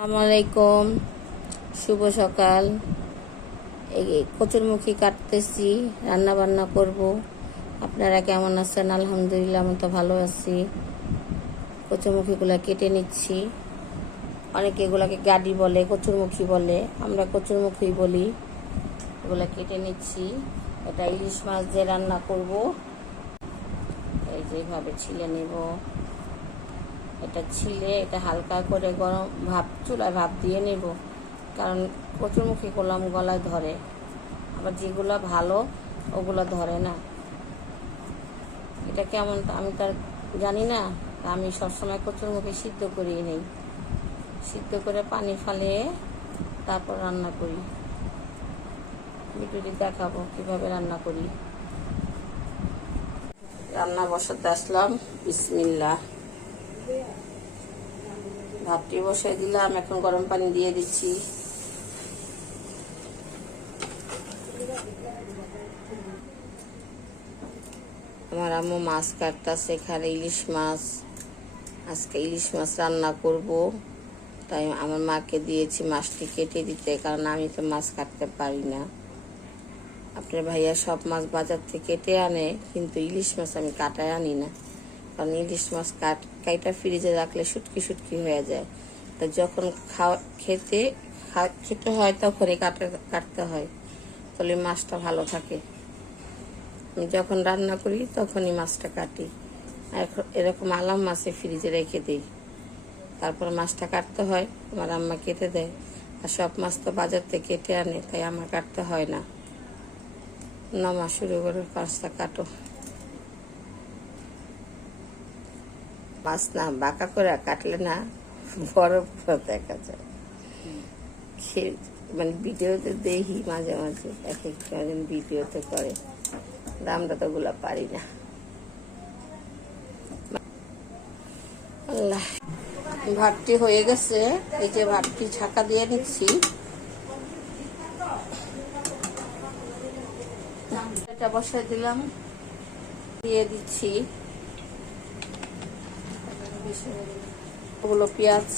আসসালামু আলাইকুম, শুভ সকাল। এই কচুরমুখী কাটতেছি, রান্না বান্না করব। আপনারা কেমন আছেন? আলহামদুলিল্লাহ, আমি তো ভালো আছি। কচুরমুখীগুলো কেটে নিচ্ছি। অনেকে এগুলাকে গাডি বলে, কচুরমুখী বলে, আমরা কচুরমুখী বলি। এগুলা কেটে নিচ্ছি। এটা ইলিশ মাছ দিয়ে রান্না করব। এই যেভাবে ছিলে নেব। এটা ছিলে এটা হালকা করে গরম চুলায় ভাপ দিয়ে নেব, কারণ কচুরমুখী করলাম গলায় ধরে, আবার যেগুলো ভালো ওগুলো ধরে না। এটা কেমন আমি তার জানি না। আমি সবসময় কচুরমুখী সিদ্ধ করিয়ে নেই, সিদ্ধ করে পানি ফালিয়ে তারপর রান্না করি। ভিডিওটি দেখাবো কিভাবে রান্না করি। রান্না বসাতে আসলাম, বিসমিল্লাহ। ভাতটি বসাই দিলাম, এখন গরম পানি দিয়ে দিচ্ছি। আমার আম্মু মাছ কাটতেছে, এখানে ইলিশ মাছ। আজকে ইলিশ মাছ রান্না করব, তাই আমার মাকে দিয়েছি মাছটি কেটে দিতে, কারণ আমি তো মাছ কাটতে পারি না। আপনার ভাইয়া সব মাছ বাজার থেকে কেটে আনে, কিন্তু ইলিশ মাছ আমি কাটায় আনি না, কারণ ইলিশ মাছ কাইটা ফ্রিজে রাখলে শুটকি শুটকি হয়ে যায়। তা যখন খেতে হয় তখনই কাটতে হয়, তাহলে মাছটা ভালো থাকে। আমি যখন রান্না করি তখনই মাছটা কাটি। এরকম আলাম মাছে ফ্রিজে রেখে দিই, তারপর মাছটা কাটতে হয়, আমার আম্মা কেটে দেয়। আর সব মাছ তো বাজার থেকে কেটে আনে, তাই আমার কাটতে হয় না। নামা শুরু করে কাজটা কাটো। মাছ না বাঁকা করে কাটলে না বড় বড় দেখা যায়। মানে ভিডিওতে দেখি মাঝে মাঝে, এক একজন ভিডিওতে করে, আমরা তো ওগুলো পারি না। আল্লাহ, ভাতটি হয়ে গেছে। এই যে ভাতটি ছাকা দিয়ে নিচ্ছি। এটা বসাই দিলাম, দিয়ে দিচ্ছি ওগুলো পেঁয়াজ,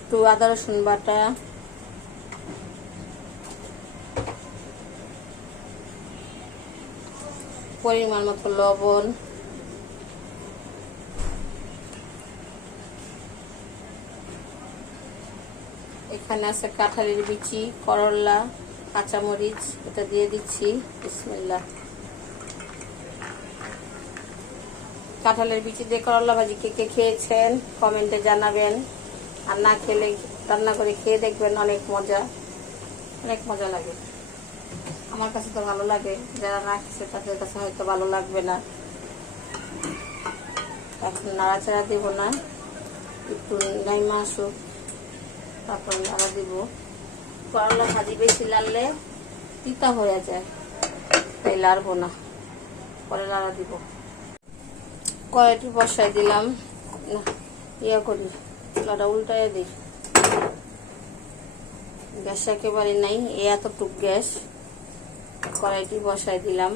একটু আদা রসুন বাটা, পরিমাণ মতো লবণ, এখানে আছে কাঁঠালের বিচি, করলা, কাঁচামরিচ, এটা দিয়ে দিচ্ছি। বিসমিল্লাহ। কাঁঠালের বিচি দিয়ে করলা ভাজি কে কে খেয়েছেন কমেন্টে জানাবেন, আর না খেলে রান্না করে খেয়ে দেখবেন, অনেক মজা, অনেক মজা লাগে। আমার কাছে তো ভালো লাগে, যারা না খেয়েছে তাদের কাছে হয়তো ভালো লাগবে না। এখন নাড়াচাড়া দেব না, একটু নাইমা আসুক, তারপর নাড়া দিব। করলা ভাজি বেশি লাড়লে তিতা হয়ে যায়, তাই লাড়বো না, পরে নাড়া দিব। কড়াইটি বসাই দিলাম, ইয়া করি, চুলাটা উল্টায় দিই। গ্যাস একেবারে নাই, এতটুক গ্যাস। কড়াইটি বসাই দিলাম।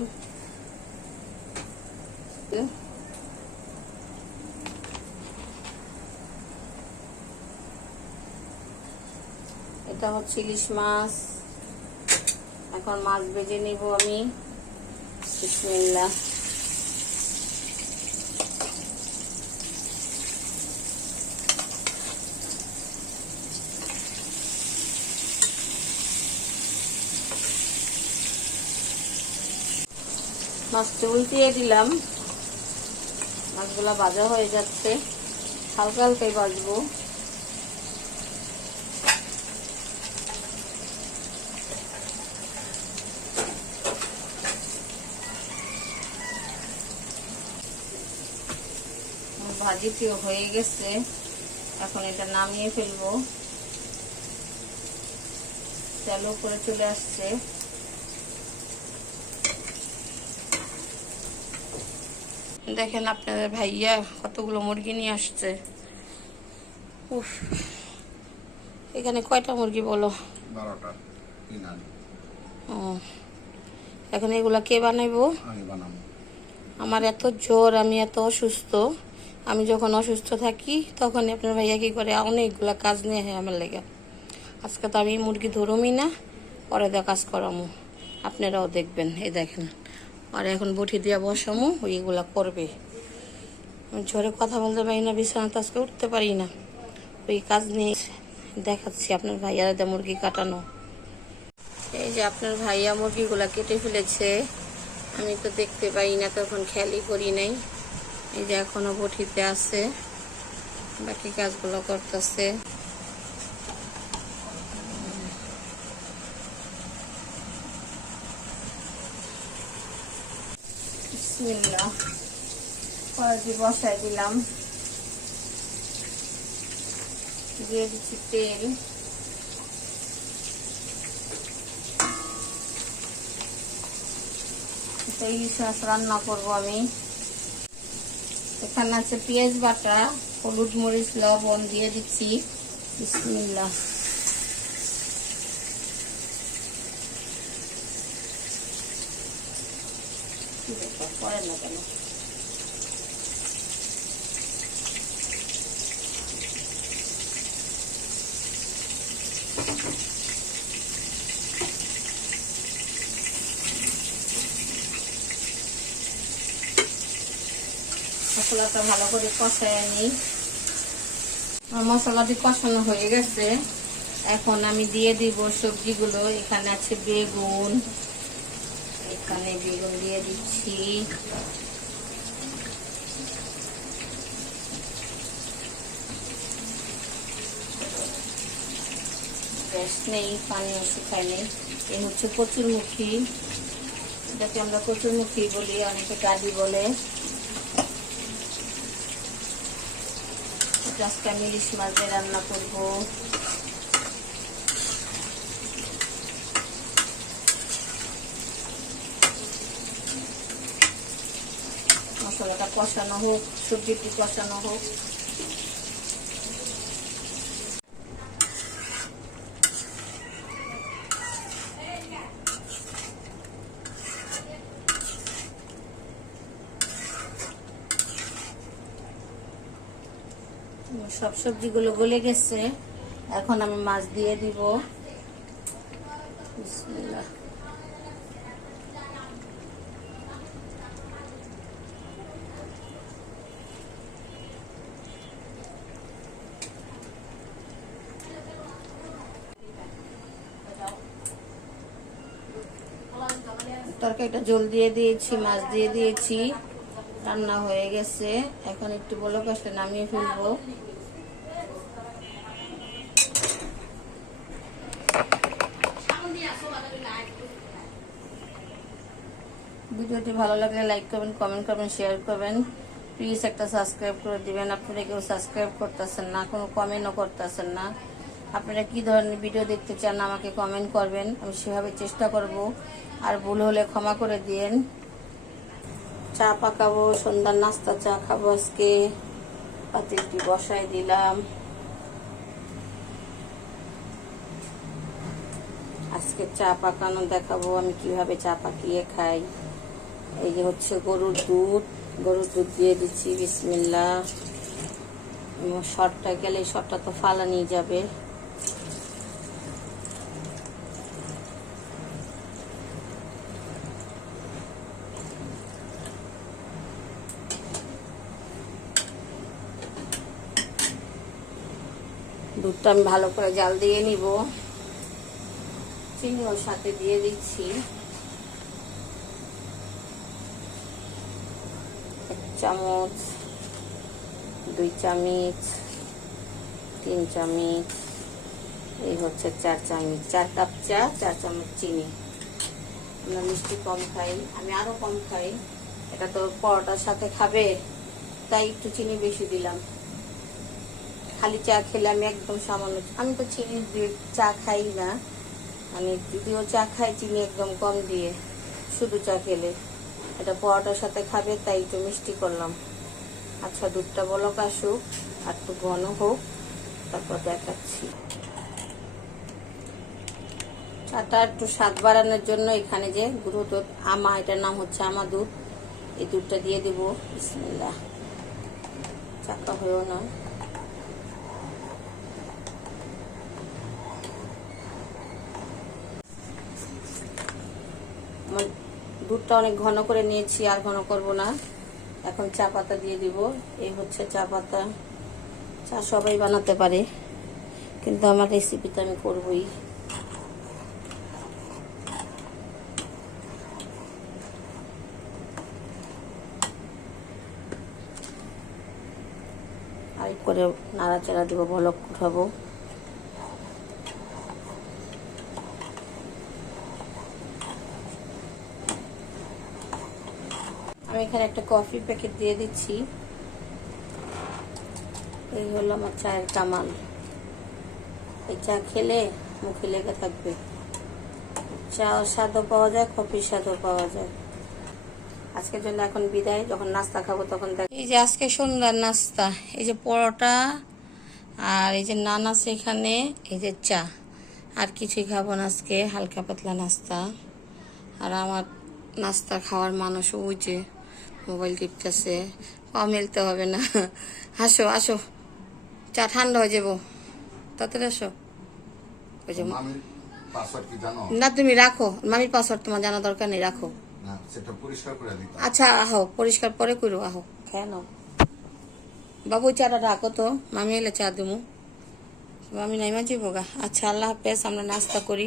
এটা হচ্ছে ইলিশ মাছ। এখন মাছ ভেজে নিব আমি। বিসমিল্লাহ। মাছটা উল্টিয়ে দিলাম, মাছগুলা ভাজা হয়ে যাচ্ছে, হালকা হালকাই ভাজবো। ভাজিটিও হয়ে গেছে, এখন এটা নামিয়ে ফেলবো। তেল উপরে চলে আসছে। দেখেন আপনাদের ভাইয়া কতগুলো মুরগি নিয়ে আসছে। উফ, এখানে কয়টা মুরগি বলো? 12টা। এখন এগুলা কে বানাইবো? আমি বানাবো। আমার এত জ্বর, আমি এত অসুস্থ, আমি যখন অসুস্থ থাকি তখন আপনার ভাইয়া কি করে অনেকগুলা কাজ নিয়ে হয় আমার লেগে। আজকে তো আমি মুরগি ধরুমই না, পরে দিয়ে কাজ করামো, আপনারাও দেখবেন। এই দেখেন, আর এখন বটি দিয়া বসামো, ওইগুলা করবে। আমি ঝরে কথা বলতে পারি না, বিছানাতে আজকে উঠতে পারি না, ওই কাজ নিয়ে দেখাচ্ছি আপনার ভাইয়ারা দিয়ে মুরগি কাটানো। এই যে আপনার ভাইয়া মুরগিগুলা কেটে ফেলেছে, আমি তো দেখতে পাই না, তখন খেয়ালই করি নাই। এই যে এখনো বটিতে আছে, বাকি কাজগুলো করতেছে। বিসমিল্লাহ, কড়াইতে বসাই দিলাম, দিয়ে দিচ্ছি তেল। ইলিশ মাছ রান্না করবো আমি। এখানে আছে পেঁয়াজ বাটা, হলুদ মরিচ লবণ দিয়ে দিচ্ছি। বিসমিল্লাহ। পরে না কেন, মশলাটা ভালো করে কষায় নিই। মশলাটি কষানো হয়ে গেছে, এখন আমি দিয়ে দিব সবজিগুলো। এখানে আছে বেগুন, এখানে বেগুন দিয়ে দিচ্ছি। গ্যাস নেই, পানিও শুকায় নেই। এই হচ্ছে কচুরমুখী, এটাকে আমরা কচুরমুখী বলি, অনেকে গাড়ি বলে। আজকে আমি ইলিশ মাছ দিয়ে রান্না করব। মশলাটা কষানো হোক, সবজিটি কষানো হোক। সব সবজিগুলো গলে গেছে, এখন আমি মাছ দিয়ে দিব। বিসমিল্লাহ। তরকারিটা জল দিয়ে দিয়েছি, মাছ দিয়ে দিয়েছি, রান্না হয়ে গেছে। এখন একটু বলক আসলে নামিয়ে ফেলবো। ভিডিওটি ভালো লাগলে লাইক করবেন, কমেন্ট করবেন, শেয়ার করবেন। প্লিজ একটা সাবস্ক্রাইব করে দিবেন। আপনারা কেউ সাবস্ক্রাইব করতেছেন না, কোনো কমেন্টও করতেছেন না। আপনারা কি ধরনের ভিডিও দেখতে চান আমাকে কমেন্ট করবেন, আমি সেভাবে চেষ্টা করব। আর ভুল হলে ক্ষমা করে দিয়েন। চা পাকাবো, সন্ধ্যার নাস্তা চা খাবো আজকে। পাতিলটি বসাই দিলাম। আজকে চা পাকানো দেখাবো আমি, কিভাবে চা পাকিয়ে খাই। এই যে হচ্ছে গরুর দুধ দিয়ে দিচ্ছি। বিসমিল্লাহ। শর্টটা গেলে শর্টটা তো ফালানি যাবে। দুধটা আমি ভালো করে জাল দিয়ে নিব। চিনিও সাথে দিয়ে দিচ্ছি। 1 চামচ, 2 চামচ, 3 চামচ, এই হচ্ছে 4 চামচ। 4 কাপ চা, 4 চামচ চিনি। আমরা মিষ্টি কম খাই, আমি আরো কম খাই। এটা তো পরোটার সাথে খাবে, তাই একটু চিনি বেশি দিলাম। খালি চা খেলে আমি একদম সামান্য, আমি তো চিনি দিয়ে চা খাই না, আমি যদিও চা খাই চিনি একদম কম দিয়ে, শুধু চা খেলে। এটা পরোটার সাথে খাবে, তাই একটু মিষ্টি করলাম। আচ্ছা, দুধটা বলক আসুক আর একটু ঘন হোক, তারপর দেখাচ্ছি। চাটা একটু স্বাদ বাড়ানোর জন্য এখানে যে গুঁড়ো দুধ, এটার নাম হচ্ছে আমা দুধ, এই দুধটা দিয়ে দেবো। বিসমিল্লাহ। চাকা হয়েও না। দুধটা অনেক ঘন করে নিয়েছি, আর ঘন করব না। এখন চা পাতা দিয়ে দিব। এই হচ্ছে চা পাতা। চা সবাই বানাতে পারে, কিন্তু আমার রেসিপিটা আমি করবই। আর করে নাড়াচাড়া দিব, বলক উঠাবো। আমি এখানে একটা কফি প্যাকেট দিয়ে দিচ্ছি। এই হলো আমার চায়ের কামাল। এই চা খেলে মুখে লেগে থাকবে। চা স্বাদও পাওয়া যায়, কফির স্বাদও পাওয়া যায়। আজকের জন্য এখন বিদায়। যখন নাস্তা খাবো তখন এই যে আজকে সন্ধ্যার নাস্তা, এই যে পরোটা আর এই যে নান আছে এখানে, এই যে চা। আর কিছুই খাবো না আজকে, হালকা পাতলা নাস্তা। আর আমার নাস্তা খাওয়ার মানুষ ওই যে মোবাইল টিপতেছে, পা মেলতে হবে না। আসো আসো, চা ঠান্ডা হয়ে যাবো, তাড়াতাড়ি আসো। ওই যে না, তুমি রাখো, মামির পাসওয়ার্ড তোমার জানা দরকার নেই, রাখো। আচ্ছা আহো, পরিষ্কার পরে করো, আহো খেয়ে নাও। বাবু চাটা রাখো তো, মামি এলে চা দিমু। মামি নাই মাঝে বোগা। আচ্ছা, আল্লাহ হাফেজ, আমরা নাস্তা করি।